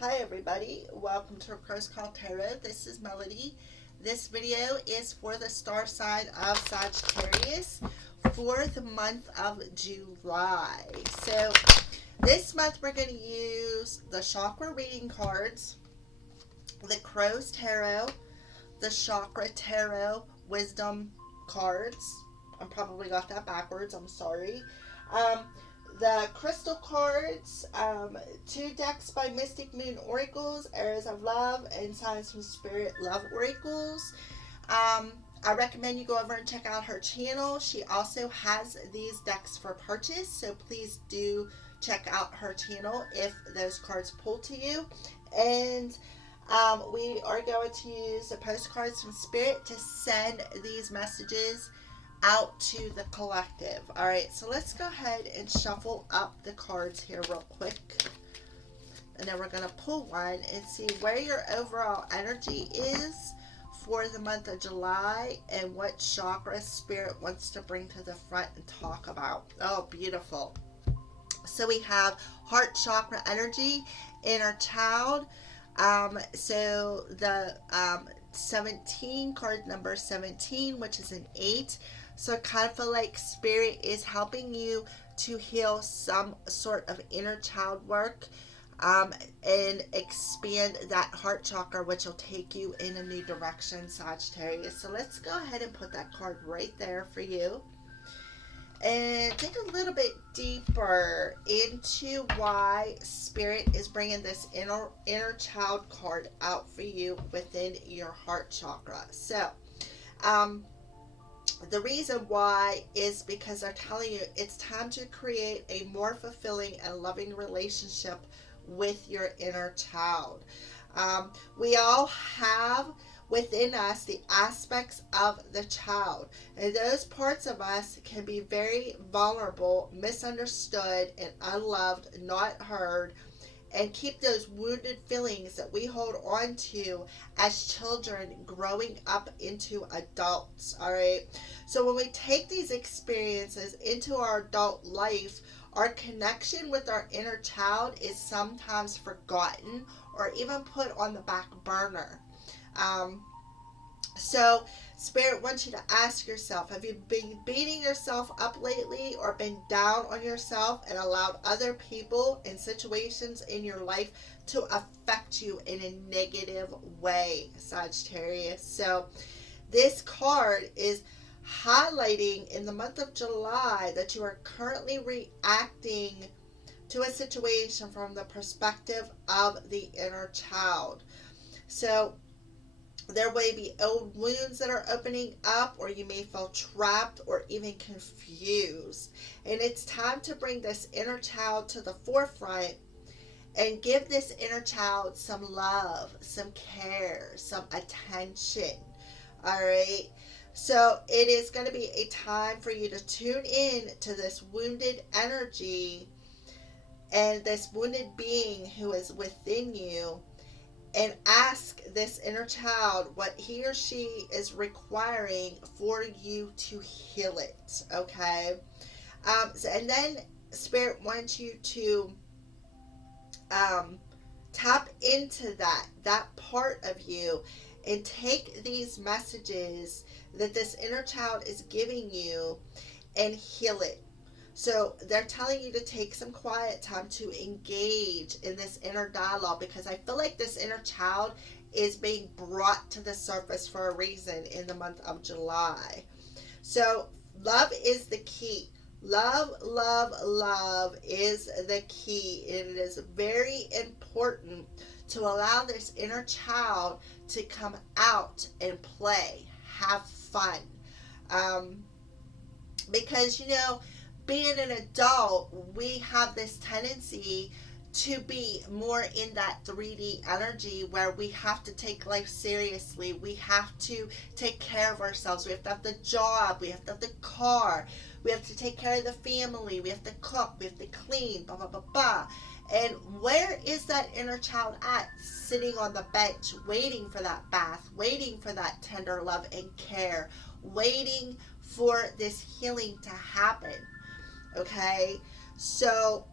Hi everybody, welcome to Rose Call Tarot. This is Melody. This video is for the star sign of Sagittarius for the month of July. So this month we're going to use the chakra reading cards, the Crow's Tarot, the Chakra Tarot Wisdom cards. I probably got that backwards, I'm sorry. Um, the crystal cards, two decks by Mystic Moon Oracles, Arrows of Love, and Signs from Spirit Love Oracles. I recommend you go over and check out her channel. She also has these decks for purchase, so please do check out her channel if those cards pull to you. And we are going to use the postcards from Spirit to send these messages out to the collective. Alright, so let's go ahead and shuffle up the cards here real quick. And then we're going to pull one and see where your overall energy is for the month of July and what chakra Spirit wants to bring to the front and talk about. Oh, beautiful. So we have heart chakra energy, inner child. So the 17, card number 17, which is an 8. So I kind of feel like Spirit is helping you to heal some sort of inner child work and expand that heart chakra, which will take you in a new direction, Sagittarius. So let's go ahead and put that card right there for you. And dig a little bit deeper into why Spirit is bringing this inner child card out for you within your heart chakra. So, the reason why is because they're telling you it's time to create a more fulfilling and loving relationship with your inner child. We all have within us the aspects of the child, and those parts of us can be very vulnerable, misunderstood, and unloved, not heard, and keep those wounded feelings that we hold on to as children growing up into adults. All right, so when we take these experiences into our adult life, our connection with our inner child is sometimes forgotten or even put on the back burner. So Spirit wants you to ask yourself, have you been beating yourself up lately or been down on yourself and allowed other people and situations in your life to affect you in a negative way, Sagittarius? So this card is highlighting in the month of July that you are currently reacting to a situation from the perspective of the inner child. So there may be old wounds that are opening up, or you may feel trapped or even confused. And it's time to bring this inner child to the forefront and give this inner child some love, some care, some attention. All right. So it is going to be a time for you to tune in to this wounded energy and this wounded being who is within you, and ask this inner child what he or she is requiring for you to heal it. Okay. And then Spirit wants you to tap into that part of you and take these messages that this inner child is giving you and heal it. So they're telling you to take some quiet time to engage in this inner dialogue, because I feel like this inner child is being brought to the surface for a reason in the month of July. So love is the key. Love, love, love is the key. It is very important to allow this inner child to come out and play, have fun. Because, being an adult, we have this tendency to be more in that 3D energy where we have to take life seriously. We have to take care of ourselves. We have to have the job. We have to have the car. We have to take care of the family. We have to cook. We have to clean. Blah, blah, blah, blah. And where is that inner child at? Sitting on the bench, waiting for that bath, waiting for that tender love and care, waiting for this healing to happen. Okay, so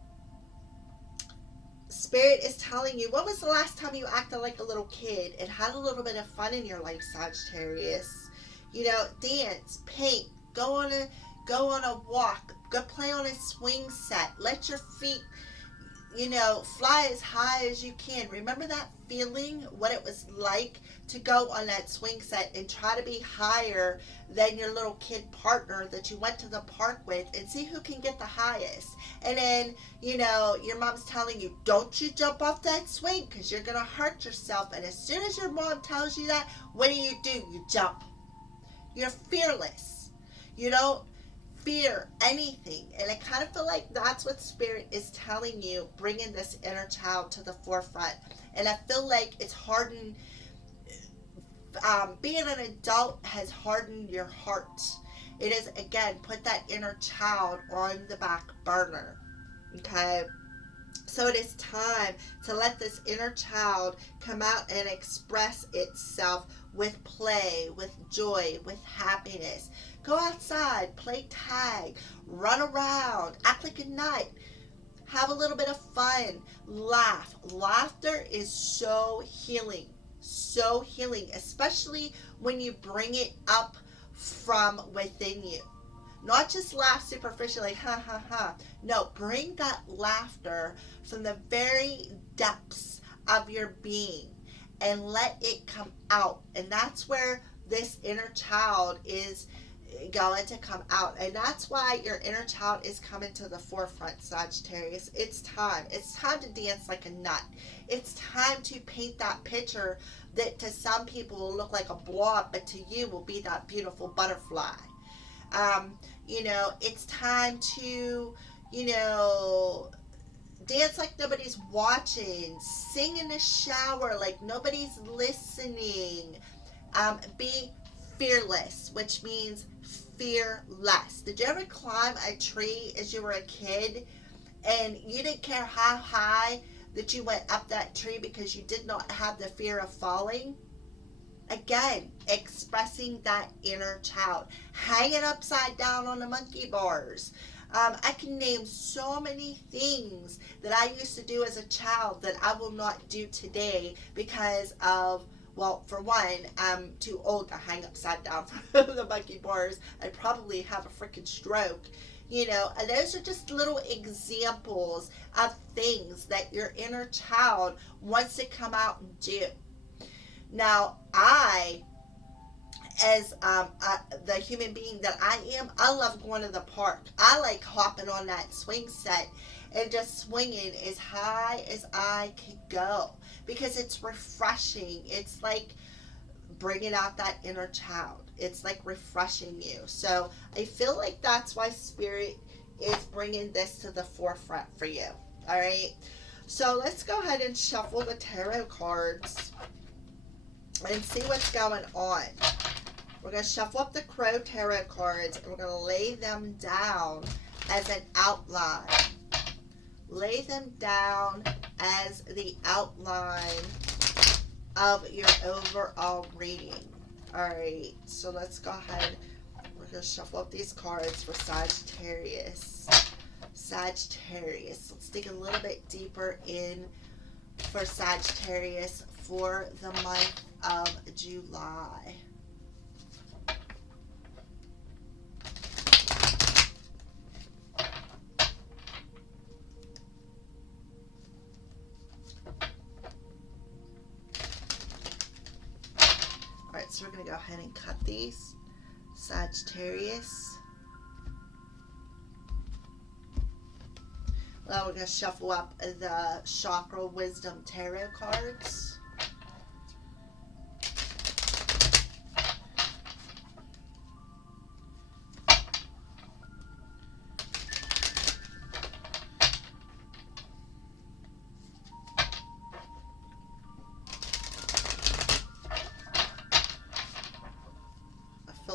Spirit is telling you, when was the last time you acted like a little kid and had a little bit of fun in your life, Sagittarius? You know, dance, paint, go on a walk, go play on a swing set. Let your feet, you know, fly as high as you can. Remember that feeling, what it was like to go on that swing set and try to be higher than your little kid partner that you went to the park with, and see who can get the highest. And then, you know, your mom's telling you, don't you jump off that swing because you're going to hurt yourself. And as soon as your mom tells you that, what do? You jump. You're fearless. You don't fear anything. And I kind of feel like that's what Spirit is telling you, bringing this inner child to the forefront. And I feel like it's hardened. Being an adult has hardened your heart. It is, again, put that inner child on the back burner. Okay? So it is time to let this inner child come out and express itself with play, with joy, with happiness. Go outside, play tag, run around, act like a nut, have a little bit of fun, laugh. Laughter is so healing, especially when you bring it up from within you. Not just laugh superficially, ha ha ha. No, bring that laughter from the very depths of your being and let it come out. And that's where this inner child is going to come out. And that's why your inner child is coming to the forefront, Sagittarius. It's time. It's time to dance like a nut. It's time to paint that picture that to some people will look like a blob, but to you will be that beautiful butterfly. You know, it's time to, you know, dance like nobody's watching, sing in the shower like nobody's listening. Be fearless, which means fearless. Did you ever climb a tree as you were a kid and you didn't care how high that you went up that tree because you did not have the fear of falling? Again, expressing that inner child. Hanging upside down on the monkey bars. I can name so many things that I used to do as a child that I will not do today because of, well, for one, I'm too old to hang upside down from the monkey bars. I'd probably have a freaking stroke. You know, and those are just little examples of things that your inner child wants to come out and do. Now, I, as the human being that I am, I love going to the park. I like hopping on that swing set and just swinging as high as I can go because it's refreshing. It's like bringing out that inner child. It's like refreshing you. So I feel like that's why Spirit is bringing this to the forefront for you. All right. So let's go ahead and shuffle the tarot cards and see what's going on. We're going to shuffle up the Crow Tarot cards and we're going to lay them down as an outline. Lay them down as the outline of your overall reading. Alright, so let's go ahead. We're going to shuffle up these cards for Sagittarius. Sagittarius. Let's dig a little bit deeper in for Sagittarius for the month of July. Alright, so we're going to go ahead and cut these. Sagittarius. Now we're going to shuffle up the Chakra Wisdom Tarot cards.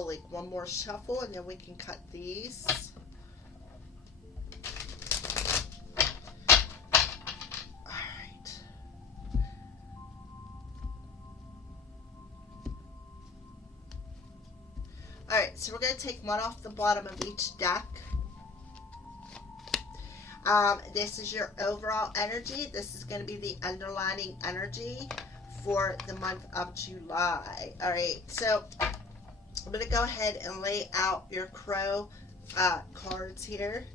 Like one more shuffle and then we can cut these. Alright. Alright, so we're going to take one off the bottom of each deck. This is your overall energy. This is going to be the underlining energy for the month of July. All right, so I'm going to go ahead and lay out your crow cards here.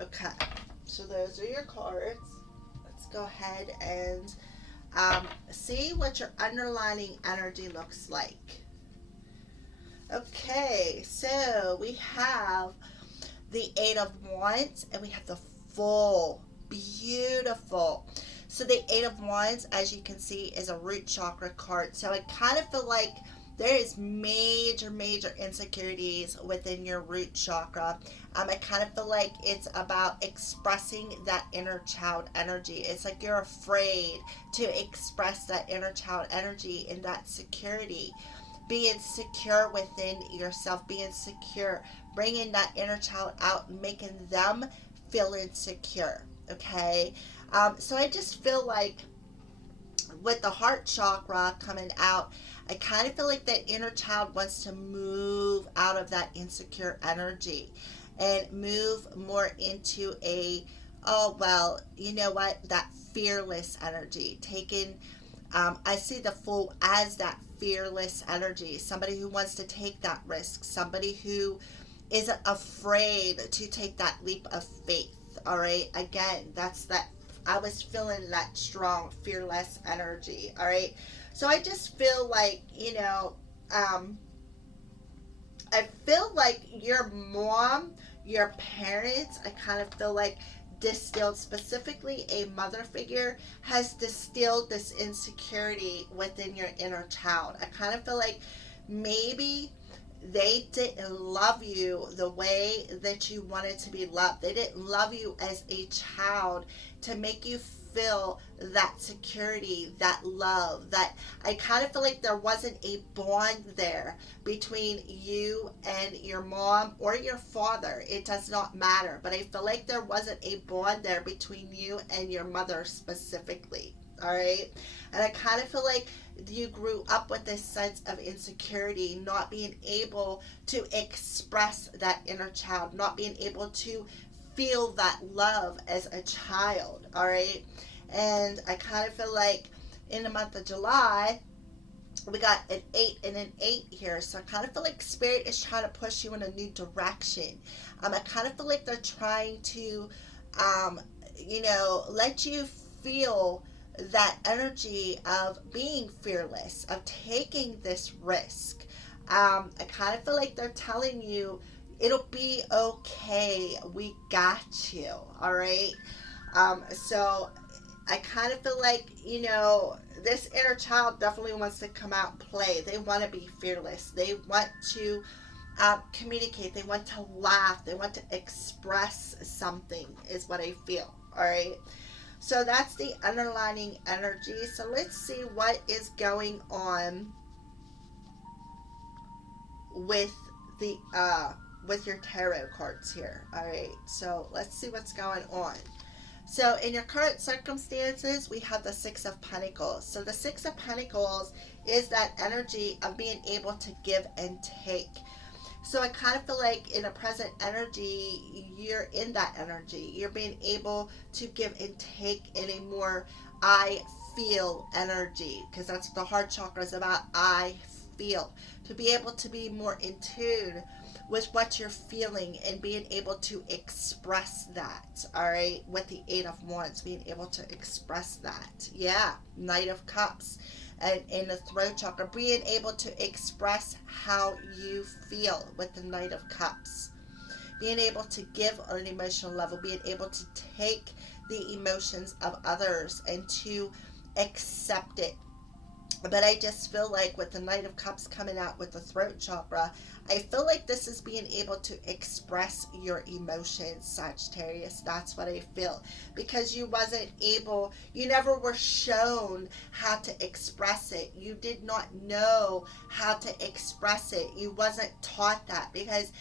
Okay, so those are your cards. Let's go ahead and see what your underlining energy looks like. Okay, so we have the Eight of Wands and we have the Full. Beautiful. So the Eight of Wands, as you can see, is a root chakra card. So I kind of feel like there is major insecurities within your root chakra. I kind of feel like it's about expressing that inner child energy. It's like you're afraid to express that inner child energy and that security. Being secure within yourself, being secure, bringing that inner child out, and making them feel insecure. Okay? So I just feel like with the heart chakra coming out, I kind of feel like that inner child wants to move out of that insecure energy and move more into a, oh, well, you know what, that fearless energy. I see the Fool as that fearless energy, somebody who wants to take that risk, somebody who isn't afraid to take that leap of faith. All right, again, that's that. I was feeling that strong, fearless energy. All right. So I just feel like, I feel like your mom, your parents, I kind of feel like distilled, specifically a mother figure, has distilled this insecurity within your inner child. I kind of feel like maybe they didn't love you the way that you wanted to be loved. They didn't love you as a child to make you feel that security, that love, that I kind of feel like there wasn't a bond there between you and your mom or your father. It does not matter, but I feel like there wasn't a bond there between you and your mother specifically. All right. And I kind of feel like you grew up with this sense of insecurity, not being able to express that inner child, not being able to feel that love as a child. All right. And I kind of feel like in the month of July, we got an 8 and an 8 here. So I kind of feel like Spirit is trying to push you in a new direction. I kind of feel like they're trying to, let you feel that energy of being fearless, of taking this risk. I kind of feel like they're telling you it'll be okay. We got you. All right. So I kind of feel like, this inner child definitely wants to come out and play. They want to be fearless. They want to communicate. They want to laugh. They want to express something, is what I feel. All right. So that's the underlining energy. So let's see what is going on with the with your tarot cards here. All right. So let's see what's going on. So in your current circumstances, we have the Six of Pentacles. So the Six of Pentacles is that energy of being able to give and take. So I kind of feel like in a present energy, you're in that energy. You're being able to give and take in a more I feel energy, because that's what the heart chakra is about. I feel. To be able to be more in tune with what you're feeling and being able to express that. All right. With the Eight of Wands, being able to express that. Yeah. Knight of Cups. And in the throat chakra, being able to express how you feel with the Knight of Cups. Being able to give on an emotional level, being able to take the emotions of others and to accept it But I just feel like with the Knight of Cups coming out with the throat chakra, I feel like this is being able to express your emotions, Sagittarius. That's what I feel. Because you wasn't able, you never were shown how to express it. You did not know how to express it. You wasn't taught that. Because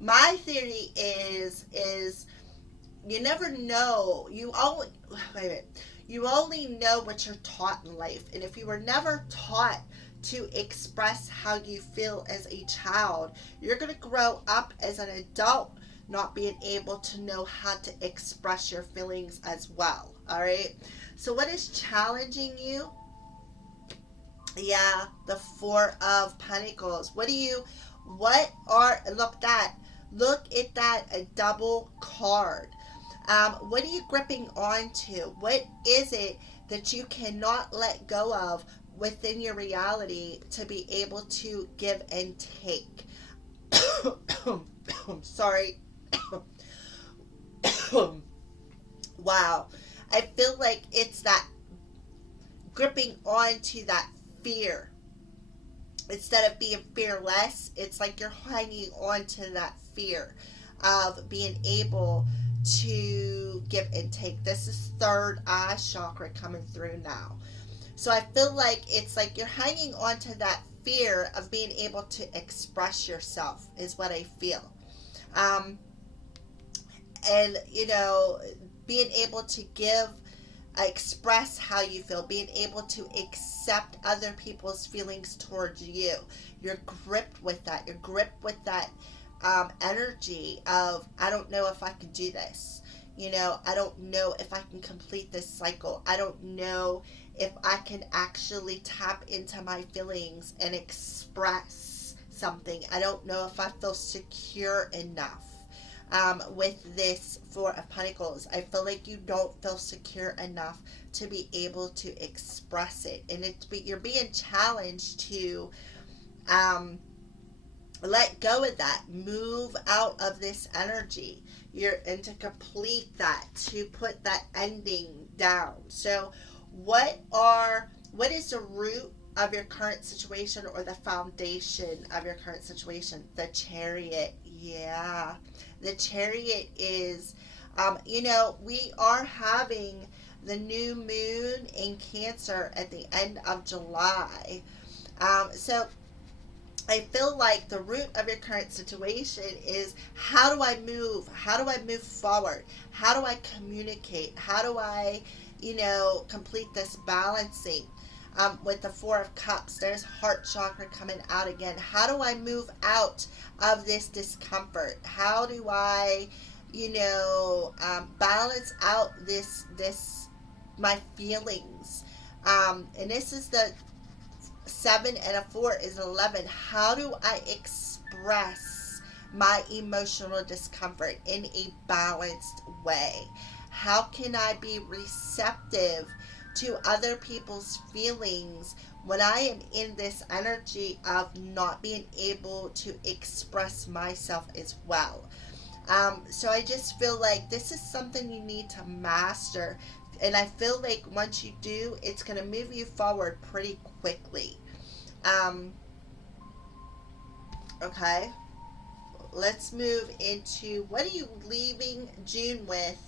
my theory is you never know. You only wait a minute. You only know what you're taught in life. And if you were never taught to express how you feel as a child, you're going to grow up as an adult not being able to know how to express your feelings as well. All right. So what is challenging you? Yeah, the Four of Pentacles. Look at that, a double card. What are you gripping onto? What is it that you cannot let go of within your reality to be able to give and take? Sorry. Wow. I feel like it's that gripping onto that fear. Instead of being fearless, it's like you're hanging on to that fear of being able to give and take. This is third eye chakra coming through now. So I feel like it's like you're hanging on to that fear of being able to express yourself is what I feel. Um, and, being able to express how you feel, being able to accept other people's feelings towards you. You're gripped with that. You're gripped with that energy of, I don't know if I can do this. I don't know if I can complete this cycle. I don't know if I can actually tap into my feelings and express something. I don't know if I feel secure enough. With this Four of Pentacles, I feel like you don't feel secure enough to be able to express it, and you're being challenged to let go of that, move out of this energy. And to complete that, to put that ending down. So, what is the root of your current situation, or the foundation of your current situation? The Chariot. Yeah. The Chariot is, we are having the new moon in Cancer at the end of July. So I feel like the root of your current situation is, how do I move? How do I move forward? How do I communicate? How do I, complete this balancing? With the Four of Cups, there's heart chakra coming out again. How do I move out of this discomfort? How do I, balance out my feelings? And this is the 7 and a 4 is 11. How do I express my emotional discomfort in a balanced way? How can I be receptive to other people's feelings when I am in this energy of not being able to express myself as well? So I just feel like this is something you need to master. And I feel like once you do, it's going to move you forward pretty quickly. Okay. Let's move into, what are you leaving June with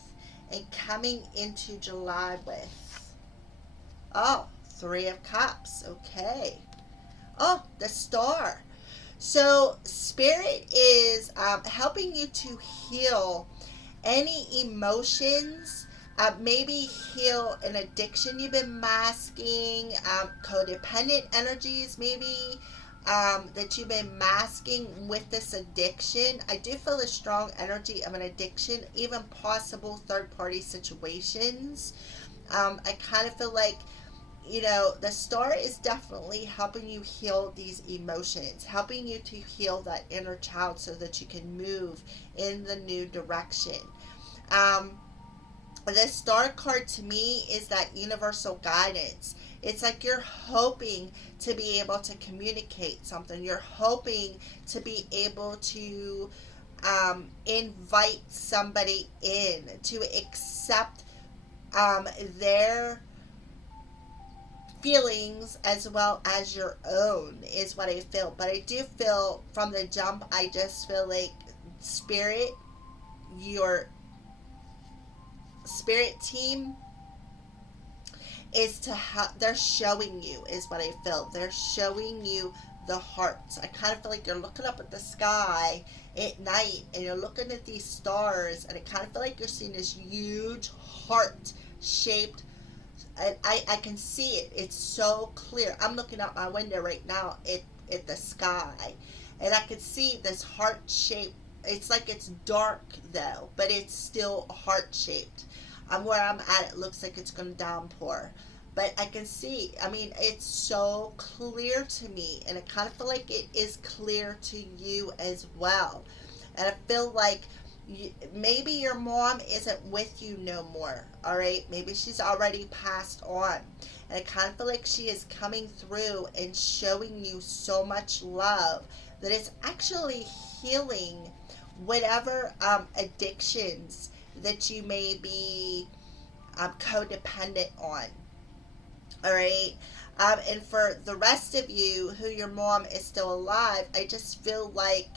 and coming into July with? Oh, Three of Cups. Okay. Oh, the Star. So, Spirit is helping you to heal any emotions. Maybe heal an addiction you've been masking. Codependent energies, maybe, that you've been masking with this addiction. I do feel a strong energy of an addiction, even possible third-party situations. I kind of feel like, the Star is definitely helping you heal these emotions, helping you to heal that inner child so that you can move in the new direction. The Star card to me is that universal guidance. It's like you're hoping to be able to communicate something. You're hoping to be able to invite somebody in, to accept their feelings as well as your own is what I feel. But I do feel from the jump, I just feel like spirit, your spirit team is to have, they're showing you, is what I feel. They're showing you the hearts. I kind of feel like you're looking up at the sky at night and you're looking at these stars, and I kind of feel like you're seeing this huge heart shaped, and I can see it. It's so clear. I'm looking out my window right now at the sky, and I can see this heart shape. It's like it's dark though, but it's still heart shaped. Where I'm at, it looks like it's going to downpour. But I can see, I mean, it's so clear to me, and I kind of feel like it is clear to you as well. And I feel like maybe your mom isn't with you no more, all right? Maybe she's already passed on. And I kind of feel like she is coming through and showing you so much love that it's actually healing whatever addictions that you may be codependent on. All right. And for the rest of you who your mom is still alive, I just feel like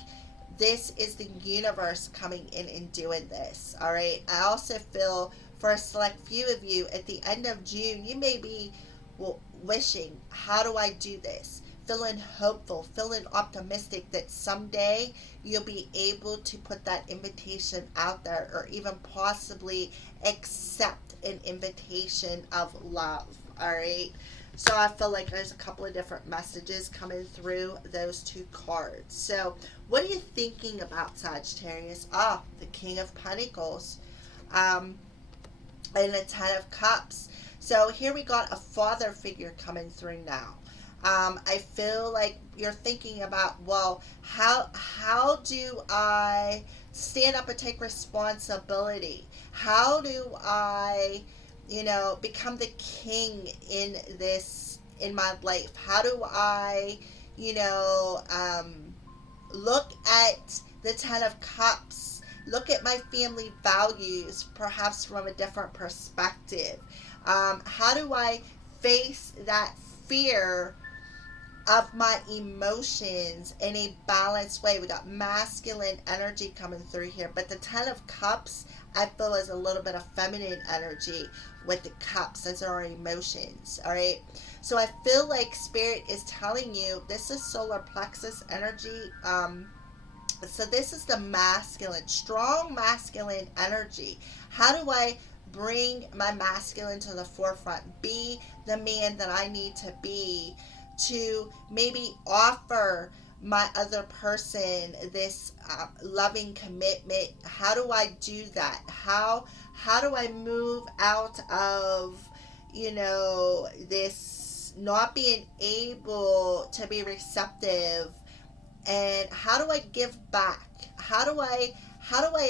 this is the universe coming in and doing this. All right. I also feel for a select few of you at the end of June, you may be wishing, how do I do this? Feeling hopeful, feeling optimistic that someday you'll be able to put that invitation out there, or even possibly accept an invitation of love. All right. So I feel like there's a couple of different messages coming through those two cards. So what are you thinking about, Sagittarius? The King of Pentacles, and the Ten of Cups. So here we got a father figure coming through now. I feel like you're thinking about, well, how do I stand up and take responsibility? How do I, become the king in my life? How do I, look at the Ten of Cups, look at my family values, perhaps from a different perspective? How do I face that fear of my emotions in a balanced way? We got masculine energy coming through here, but the Ten of Cups, I feel, is a little bit of feminine energy with the cups as our emotions. All right. So I feel like spirit is telling you this is solar plexus energy. So this is the masculine, strong masculine energy. How do I bring my masculine to the forefront? Be the man that I need to be to maybe offer my other person this loving commitment. How do I do that? How do I move out of, this not being able to be receptive? And how do I give back? How do I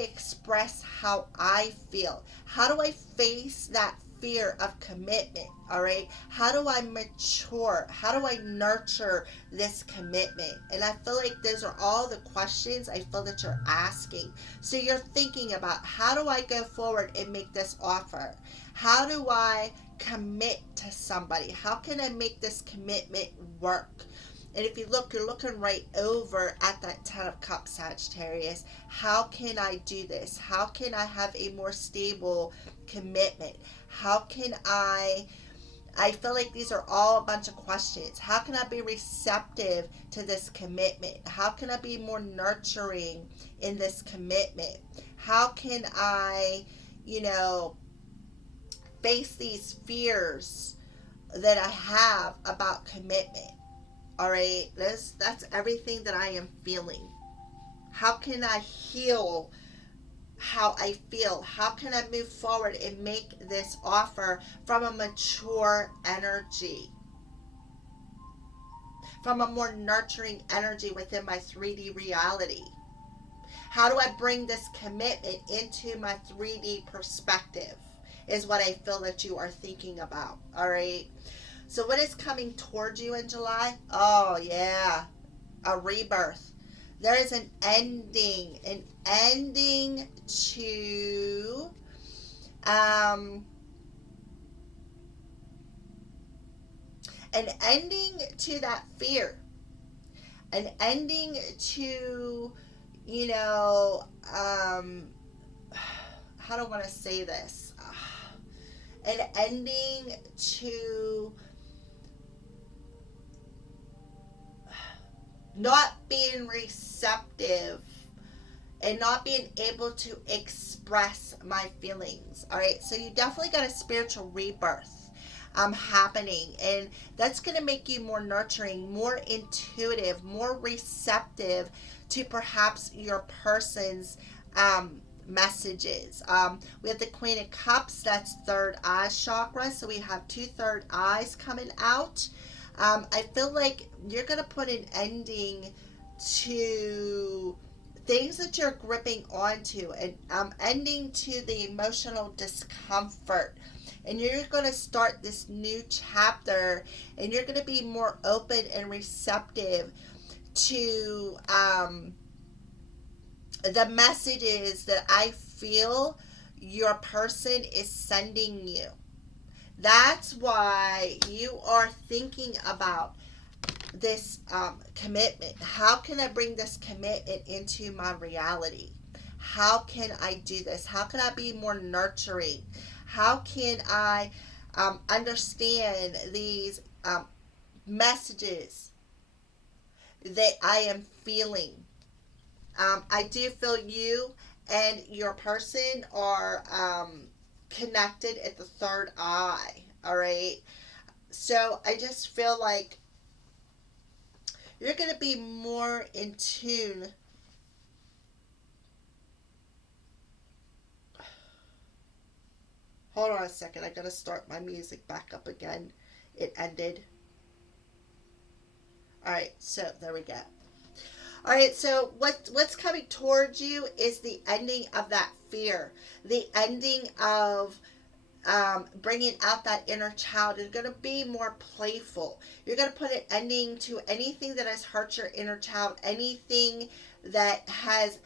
express how I feel? How do I face that fear of commitment? All right. How do I mature? How do I nurture this commitment? And I feel like those are all the questions I feel that you're asking. So you're thinking about, how do I go forward and make this offer? How do I commit to somebody? How can I make this commitment work? And if you look, you're looking right over at that Ten of Cups, Sagittarius. How can I do this? How can I have a more stable commitment? How can I feel like these are all a bunch of questions. How can I be receptive to this commitment? How can I be more nurturing in this commitment? How can I, face these fears that I have about commitment? All right, that's everything that I am feeling. How can I heal how I feel? How can I move forward and make this offer from a mature energy, from a more nurturing energy within my 3D reality? How do I bring this commitment into my 3D perspective is what I feel that you are thinking about. All right. So what is coming towards you in July? Oh, yeah. A rebirth. There is an ending to an ending to that fear, an ending to, you know, how do I want to say this? An ending to not being receptive and not being able to express my feelings. All right, so you definitely got a spiritual rebirth happening, and that's going to make you more nurturing, more intuitive, more receptive to perhaps your person's messages. We have the Queen of Cups, that's third eye chakra, so we have two third eyes coming out. I feel like you're going to put an ending to things that you're gripping onto, and ending to the emotional discomfort. And you're going to start this new chapter, and you're going to be more open and receptive to the messages that I feel your person is sending you. That's why you are thinking about this commitment. How can I bring this commitment into my reality? How can I do this? How can I be more nurturing? How can I understand these messages that I am feeling? I do feel you and your person are connected at the third eye. All right. So I just feel like you're going to be more in tune. Hold on a second. I got to start my music back up again. It ended. All right. So there we go. All right. So what's coming towards you is the ending of that fear, the ending of bringing out that inner child. You're going to be more playful. You're going to put an ending to anything that has hurt your inner child, anything that has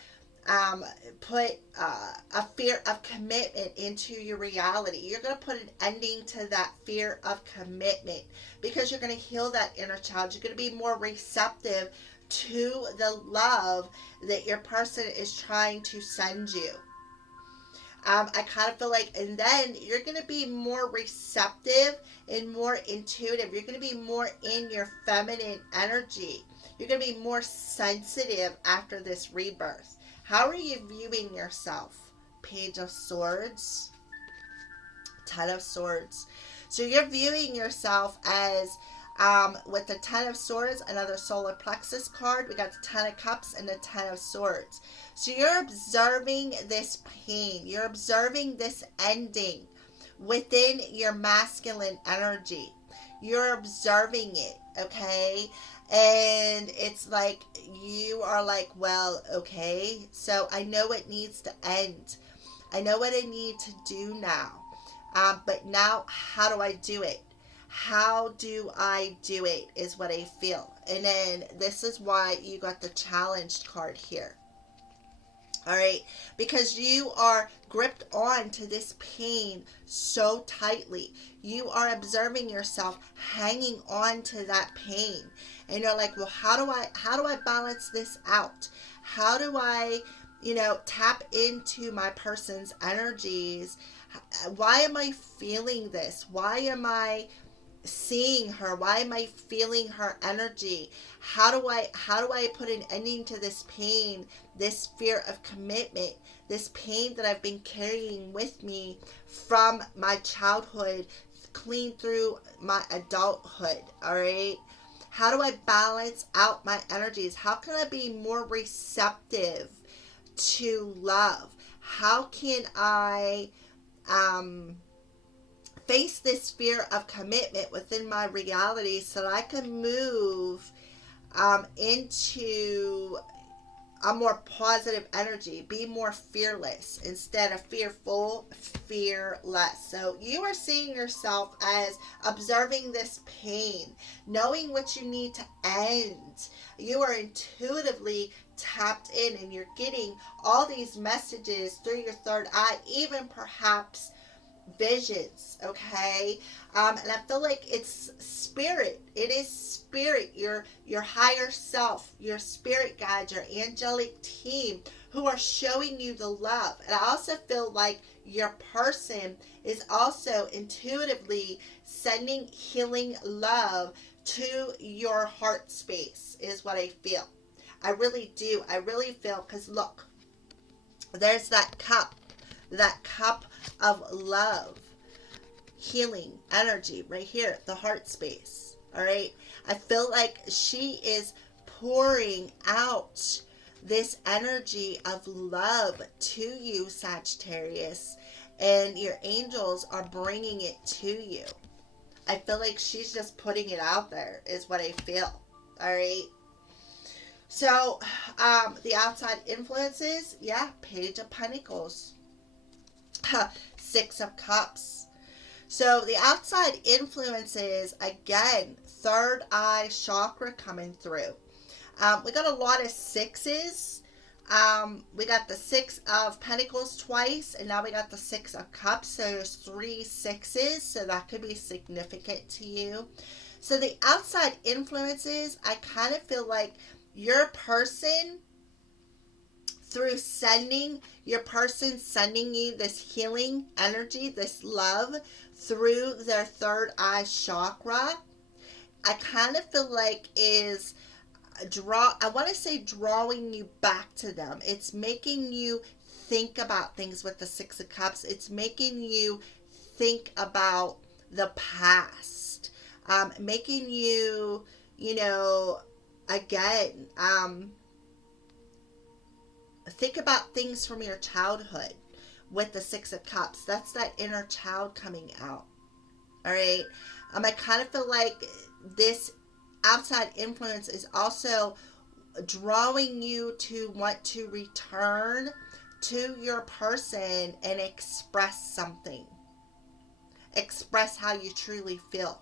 put a fear of commitment into your reality. You're going to put an ending to that fear of commitment, because you're going to heal that inner child. You're going to be more receptive to the love that your person is trying to send you. I kind of feel like, and then you're going to be more receptive and more intuitive. You're going to be more in your feminine energy. You're going to be more sensitive after this rebirth. How are you viewing yourself? Page of Swords, Ten of Swords. So you're viewing yourself as, with the Ten of Swords, another solar plexus card. We got the Ten of Cups and the Ten of Swords. So you're observing this pain. You're observing this ending within your masculine energy. You're observing it, okay? And it's like you are like, well, okay, so I know it needs to end. I know what I need to do now. But now, how do I do it? How do I do it is what I feel. And then this is why you got the challenged card here. All right, because you are gripped on to this pain so tightly. You are observing yourself hanging on to that pain. And you're like, well, how do I balance this out? How do I, tap into my person's energies? Why am I feeling this? Why am I seeing her? Why am I feeling her energy? How do I put an ending to this pain, this fear of commitment, this pain that I've been carrying with me from my childhood clean through my adulthood? All right, how do I balance out my energies? How can I be more receptive to love? How can I face this fear of commitment within my reality so that I can move into a more positive energy, be more fearless instead of fearful, fearless. So you are seeing yourself as observing this pain, knowing what you need to end. You are intuitively tapped in, and you're getting all these messages through your third eye, even perhaps visions, okay? And I feel like it's spirit. It is spirit, your higher self, your spirit guide, your angelic team who are showing you the love. And I also feel like your person is also intuitively sending healing love to your heart space, is what I feel. I really do. I really feel, because look, there's that cup of love, healing energy right here, the heart space. All right. I feel like she is pouring out this energy of love to you, Sagittarius, and your angels are bringing it to you. I feel like she's just putting it out there, is what I feel. All right. So, the outside influences, yeah, Page of Pentacles, Six of Cups. So the outside influences, again, third eye chakra coming through. We got a lot of sixes. We got the Six of Pentacles twice, and now we got the Six of Cups. So there's 3 sixes, so that could be significant to you. So the outside influences, I kind of feel like your person, through your person sending you this healing energy, this love through their third eye chakra, I kind of feel like is I want to say drawing you back to them. It's making you think about things with the Six of Cups. It's making you think about the past, making you, again, think about things from your childhood with the Six of Cups. That's that inner child coming out. All right. I kind of feel like this outside influence is also drawing you to want to return to your person and express something. Express how you truly feel.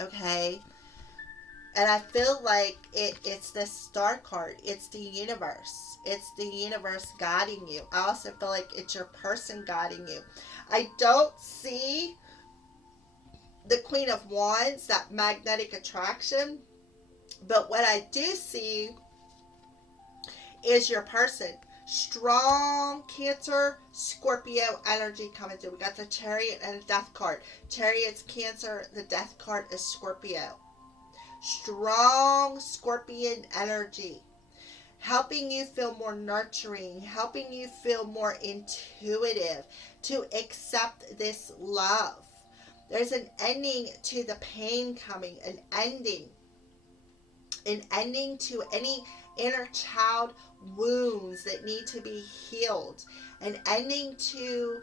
Okay. And I feel like it's the star card. It's the universe. It's the universe guiding you. I also feel like it's your person guiding you. I don't see the Queen of Wands, that magnetic attraction. But what I do see is your person. Strong Cancer, Scorpio energy coming through. We got the Chariot and the Death card. Chariot's Cancer. The Death card is Scorpio. Strong Scorpion energy, helping you feel more nurturing, helping you feel more intuitive to accept this love. There's an ending to the pain coming, an ending to any inner child wounds that need to be healed, an ending to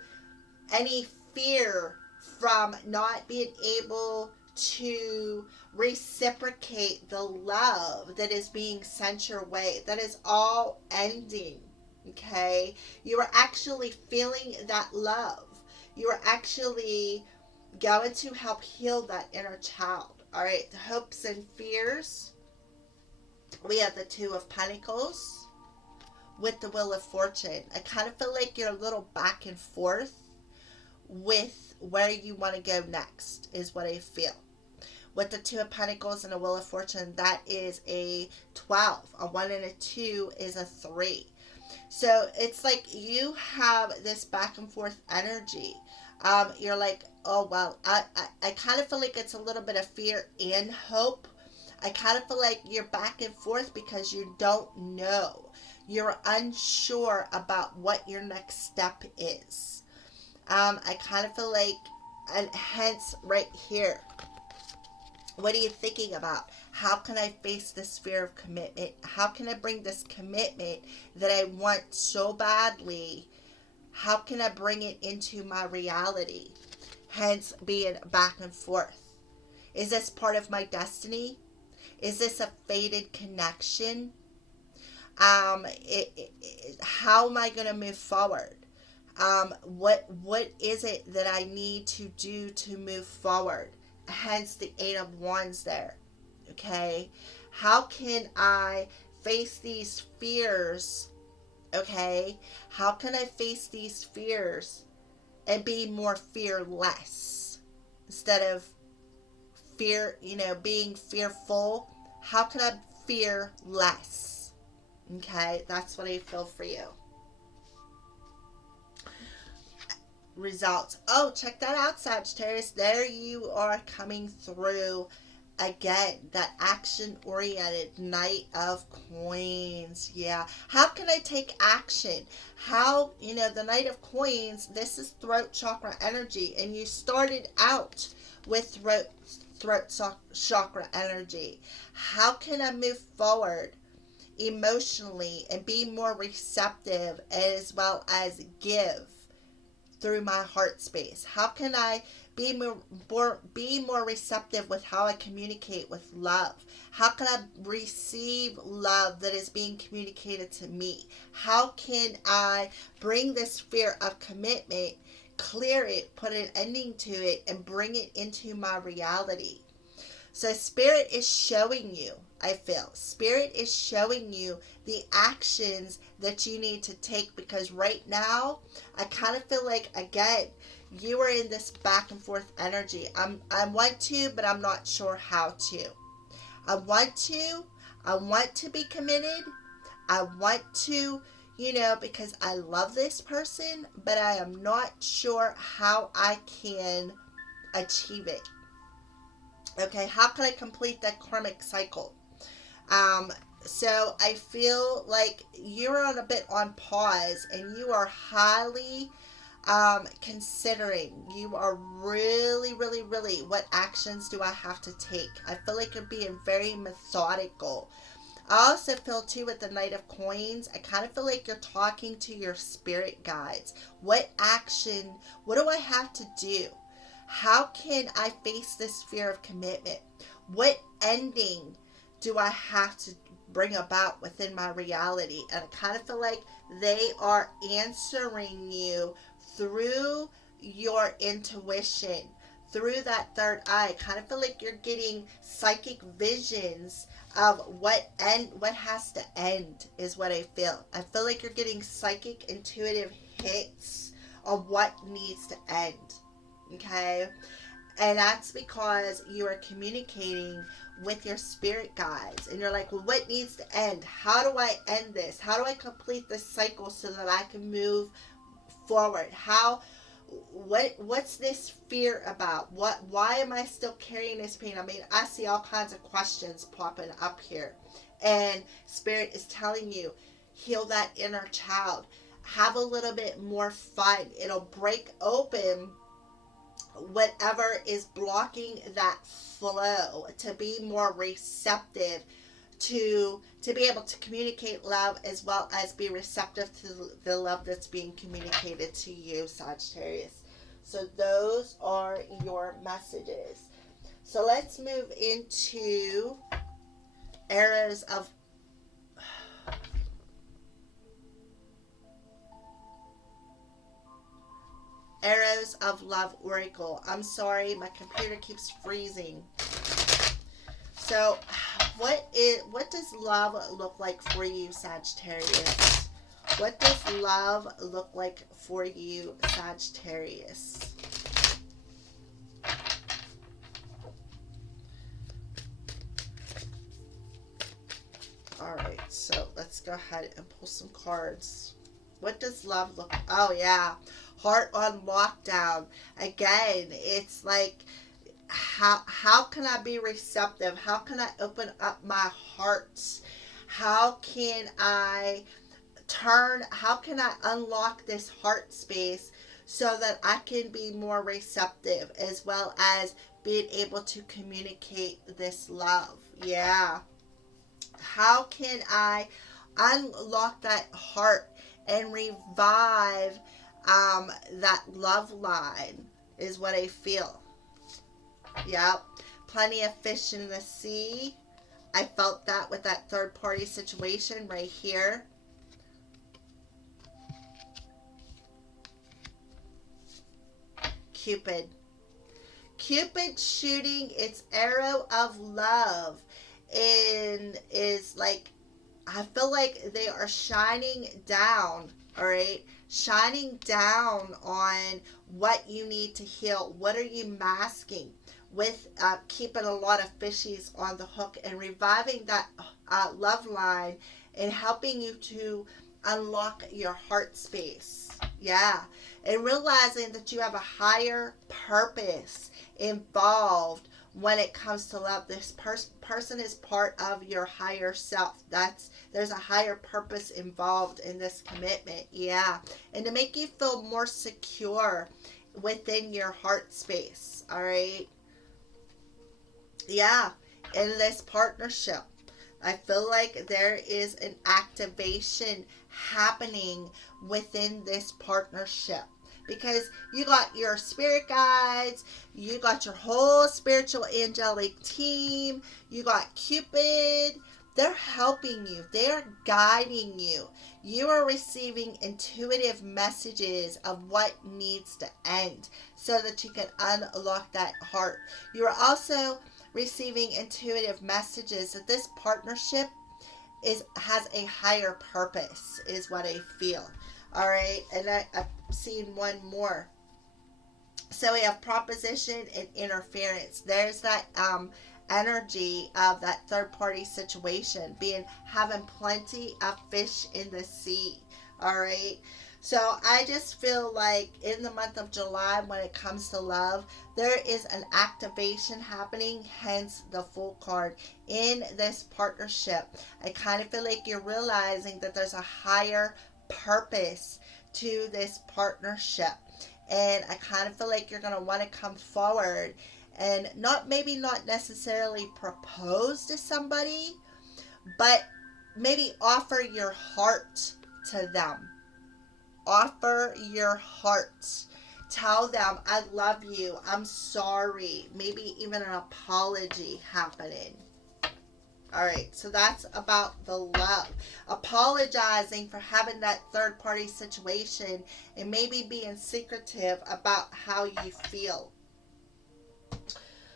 any fear from not being able to reciprocate the love that is being sent your way. That is all ending. Okay? You are actually feeling that love. You are actually going to help heal that inner child. All right? The hopes and fears. We have the Two of Pentacles with the Wheel of Fortune. I kind of feel like you're a little back and forth with where you want to go next, is what I feel. With the Two of Pentacles and a Wheel of Fortune, that is a 12. A 1 and a 2 is a 3. So it's like you have this back and forth energy. You're like, oh, well, I kind of feel like it's a little bit of fear and hope. I kind of feel like you're back and forth because you don't know. You're unsure about what your next step is. I kind of feel like, and hence right here, what are you thinking about? How can I face this fear of commitment? How can I bring this commitment that I want so badly? How can I bring it into my reality? Hence being back and forth. Is this part of my destiny? Is this a fated connection? How am I going to move forward? What is it that I need to do to move forward? Hence the Eight of Wands there. Okay? How can I face these fears? Okay? How can I face these fears and be more fearless instead of fear, being fearful. How can I fear less? Okay, that's what I feel for you. Results. Oh, check that out, Sagittarius. There you are coming through again. That action oriented Knight of Coins. Yeah. How can I take action? How, the Knight of Coins, this is throat chakra energy, and you started out with throat chakra energy. How can I move forward emotionally and be more receptive as well as give through my heart space? How can I be more receptive with how I communicate with love? How can I receive love that is being communicated to me? How can I bring this fear of commitment, clear it, put an ending to it, and bring it into my reality? So Spirit is showing you, I feel, Spirit is showing you the actions that you need to take, because right now, I kind of feel like, again, you are in this back and forth energy. I want to, but I'm not sure how to. I want to be committed. I want to, because I love this person, but I am not sure how I can achieve it. Okay, how can I complete that karmic cycle? So I feel like you're on a bit on pause, and you are highly considering. You are really, really, really, what actions do I have to take? I feel like you're being very methodical. I also feel too with the Knight of Coins, I kind of feel like you're talking to your spirit guides. What action, what do I have to do? How can I face this fear of commitment? What ending do I have to bring about within my reality? And I kind of feel like they are answering you through your intuition, through that third eye. I kind of feel like you're getting psychic visions of what has to end, is what I feel. I feel like you're getting psychic intuitive hits of what needs to end. Okay, and that's because you are communicating with your spirit guides, and you're like, well, what needs to end? How do I end this? How do I complete this cycle so that I can move forward? What's this fear about? Why am I still carrying this pain? I mean, I see all kinds of questions popping up here, and Spirit is telling you, heal that inner child, have a little bit more fun. It'll break open whatever is blocking that flow, to be more receptive, to be able to communicate love, as well as be receptive to the love that's being communicated to you, Sagittarius. So those are your messages. So let's move into arrows of Love Oracle. I'm sorry, my computer keeps freezing. So what does love look like for you, Sagittarius? What does love look like for you, Sagittarius? Alright, so let's go ahead and pull some cards. What does love look like? Oh yeah, heart on lockdown. Again, it's like, how can I be receptive? How can I open up my heart? How can I unlock this heart space so that I can be more receptive, as well as being able to communicate this love? Yeah. How can I unlock that heart and revive that love line, is what I feel. Yep. Plenty of fish in the sea. I felt that with that third party situation right here. Cupid shooting its arrow of love, and is like, I feel like they are shining down, all right? shining down on what you need to heal. What are you masking? With keeping a lot of fishies on the hook and reviving that love line and helping you to unlock your heart space. Yeah. And realizing that you have a higher purpose involved when it comes to love. This person is part of your higher self. There's a higher purpose involved in this commitment. Yeah. And to make you feel more secure within your heart space. All right. Yeah, in this partnership, I feel like there is an activation happening within this partnership because you got your spirit guides, you got your whole spiritual angelic team, you got Cupid. They're helping you. They're guiding you. You are receiving intuitive messages of what needs to end so that you can unlock that heart. You are also receiving intuitive messages that this partnership has a higher purpose, is what I feel. All right, and I've seen one more. So we have proposition and interference. There's that energy of that third party situation having plenty of fish in the sea. All right. So I just feel like in the month of July, when it comes to love, there is an activation happening, hence the Fool card in this partnership. I kind of feel like you're realizing that there's a higher purpose to this partnership. And I kind of feel like you're going to want to come forward and not necessarily propose to somebody, but maybe offer your heart to them. Offer your heart. Tell them, I love you. I'm sorry. Maybe even an apology happening. All right, so that's about the love. Apologizing for having that third party situation and maybe being secretive about how you feel.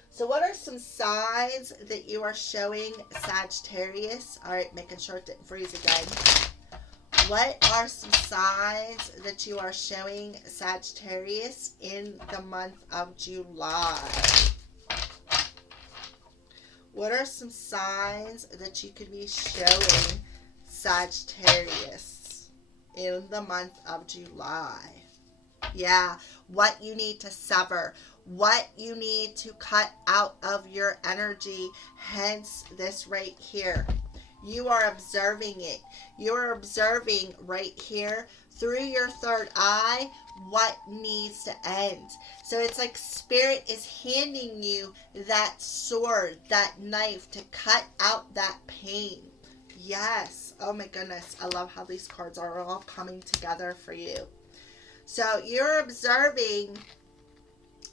So what are some signs that you are showing, Sagittarius? All right, making sure it didn't freeze again. What are some signs that you are showing, Sagittarius, in the month of July? What are some signs that you could be showing, Sagittarius, in the month of July? Yeah, what you need to sever, what you need to cut out of your energy, hence this right here. You are observing it. You are observing right here through your third eye what needs to end. So it's like Spirit is handing you that sword, that knife to cut out that pain. Yes. Oh my goodness. I love how these cards are all coming together for you. So you're observing,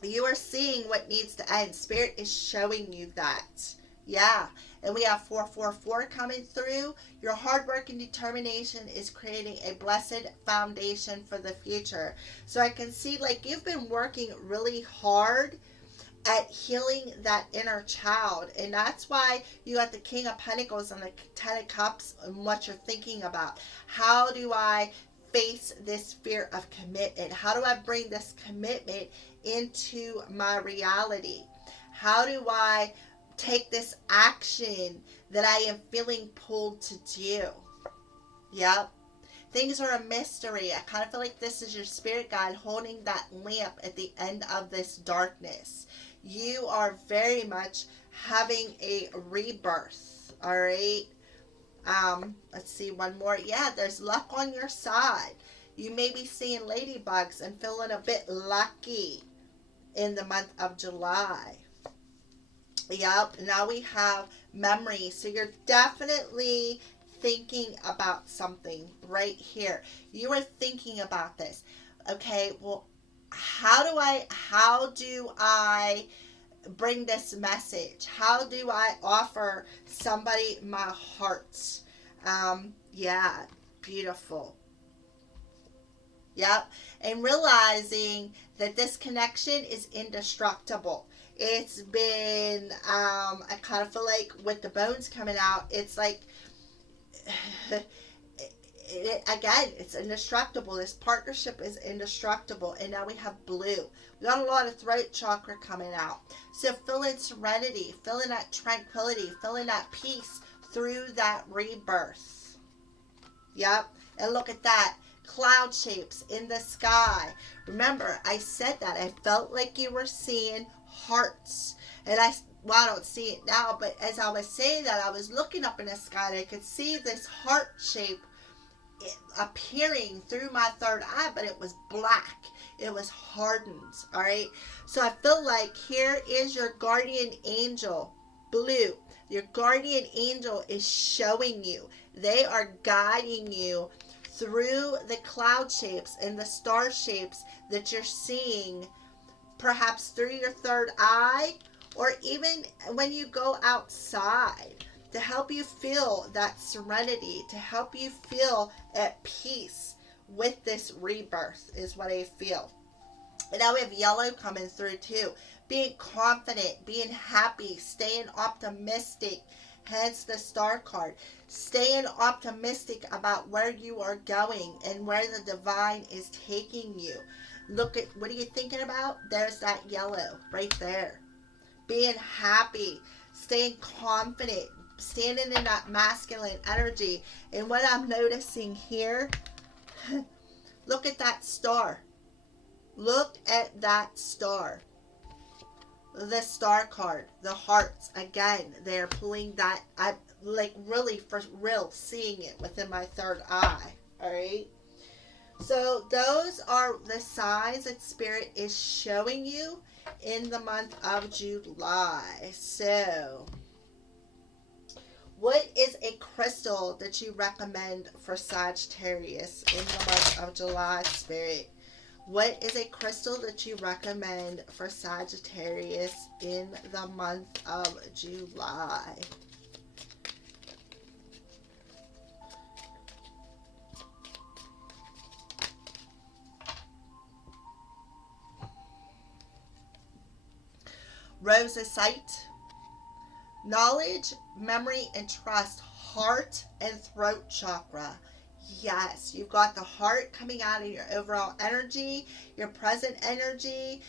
you are seeing what needs to end. Spirit is showing you that. Yeah. And we have 444 coming through. Your hard work and determination is creating a blessed foundation for the future. So I can see like you've been working really hard at healing that inner child. And that's why you got the King of Pentacles and the Ten of Cups and what you're thinking about. How do I face this fear of commitment? How do I bring this commitment into my reality? How do I take this action that I am feeling pulled to do? Yep. Things are a mystery. I kind of feel like this is your spirit guide holding that lamp at the end of this darkness. You are very much having a rebirth. All right. Let's see one more. Yeah, there's luck on your side. You may be seeing ladybugs and feeling a bit lucky in the month of July. Yep, now we have memory. So you're definitely thinking about something right here. You are thinking about this. Okay, well, how do I bring this message? How do I offer somebody my heart? Yeah, beautiful. Yep, and realizing that this connection is indestructible. It's been, I kind of feel like with the bones coming out, it's like, again, it's indestructible. This partnership is indestructible. And now we have blue. We got a lot of throat chakra coming out. So feel in serenity, feel in that tranquility, feel in that peace through that rebirth. Yep. And look at that. Cloud shapes in the sky. Remember, I said that. I felt like you were seeing hearts. And I don't see it now, but as I was saying that, I was looking up in the sky and I could see this heart shape appearing through my third eye, but it was black. It was hardened. All right. So I feel like here is your guardian angel, blue. Your guardian angel is showing you. They are guiding you through the cloud shapes and the star shapes that you're seeing, perhaps through your third eye, or even when you go outside, to help you feel that serenity, to help you feel at peace with this rebirth is what I feel. And now we have yellow coming through too. Being confident, being happy, staying optimistic, hence the star card. Staying optimistic about where you are going and where the divine is taking you. Look at, what are you thinking about? There's that yellow right there. Being happy, staying confident, standing in that masculine energy. And what I'm noticing here, look at that star. Look at that star. The star card, the hearts, again, they're pulling that, I like really for real seeing it within my third eye. All right. So those are the signs that Spirit is showing you in the month of July. So what is a crystal that you recommend for Sagittarius in the month of July, Spirit? What is a crystal that you recommend for Sagittarius in the month of July? Rosacite, knowledge, memory, and trust, heart and throat chakra. Yes, you've got the heart coming out of your overall energy, your present energy.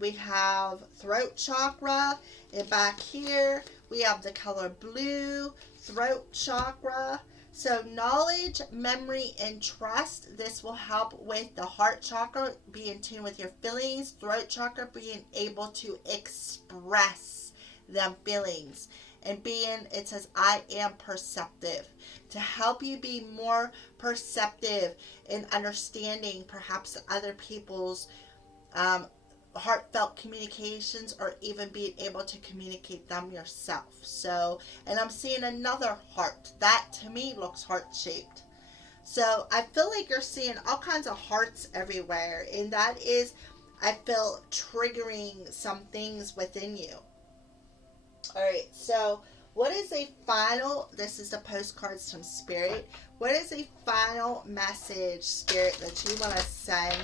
We have throat chakra, and back here we have the color blue, throat chakra. So knowledge, memory, and trust. This will help with the heart chakra, be in tune with your feelings. Throat chakra, being able to express them feelings. And being, it says, I am perceptive. To help you be more perceptive in understanding perhaps other people's heartfelt communications, or even being able to communicate them yourself. So, and I'm seeing another heart. That to me looks heart-shaped. So I feel like you're seeing all kinds of hearts everywhere. And that is, I feel, triggering some things within you. All right, so what is a final, this is the postcards from Spirit. What is a final message, Spirit, that you want to send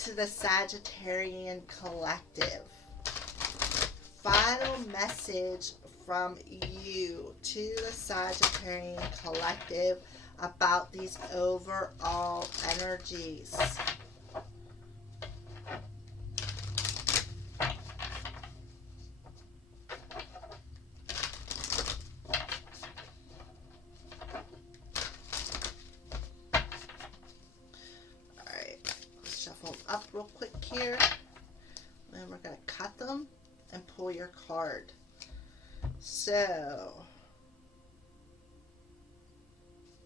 to the Sagittarian collective? Final message from you to the Sagittarian collective about these overall energies. Up real quick here, then we're going to cut them and pull your card. So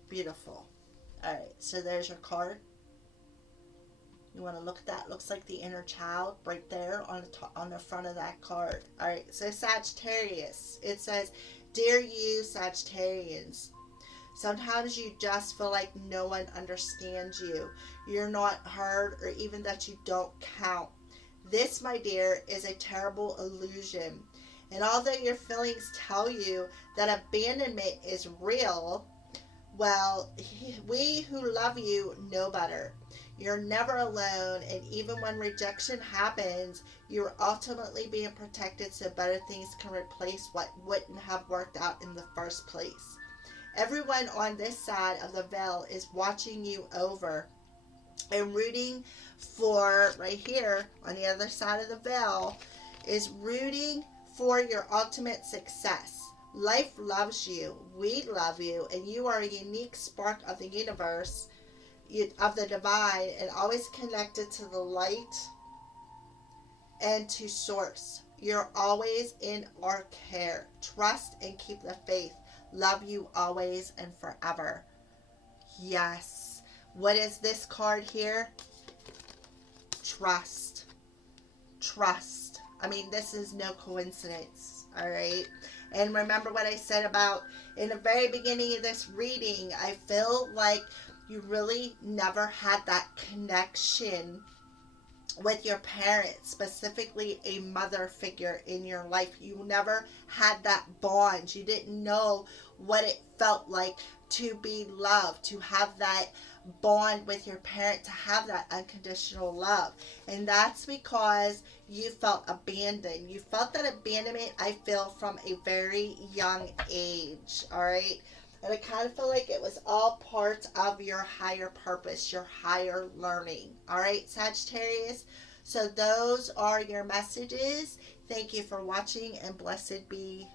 beautiful. All right, so there's your card. You want to look at that. Looks like the inner child right there on the top, on the front of that card. All right, so Sagittarius, it says, dear you Sagittarians, sometimes you just feel like no one understands you. You're not heard, or even that you don't count. This, my dear, is a terrible illusion. And although your feelings tell you that abandonment is real, well, we who love you know better. You're never alone, and even when rejection happens, you're ultimately being protected so better things can replace what wouldn't have worked out in the first place. Everyone on this side of the veil is watching you over and rooting for, right here on the other side of the veil, is rooting for your ultimate success. Life loves you, we love you, and you are a unique spark of the universe, of the divine, and always connected to the light and to source. You're always in our care. Trust and keep the faith. Love you always and forever. Yes. What is this card here? Trust. Trust. I mean, this is no coincidence. All right. And remember what I said about in the very beginning of this reading, I feel like you really never had that connection with your parents, specifically a mother figure in your life. You never had that bond. You didn't know what it felt like to be loved, to have that bond with your parent, to have that unconditional love. And that's because you felt abandoned. You felt that abandonment, I feel, from a very young age. All right. And I kind of feel like it was all part of your higher purpose, your higher learning. All right, Sagittarius. So those are your messages. Thank you for watching, and blessed be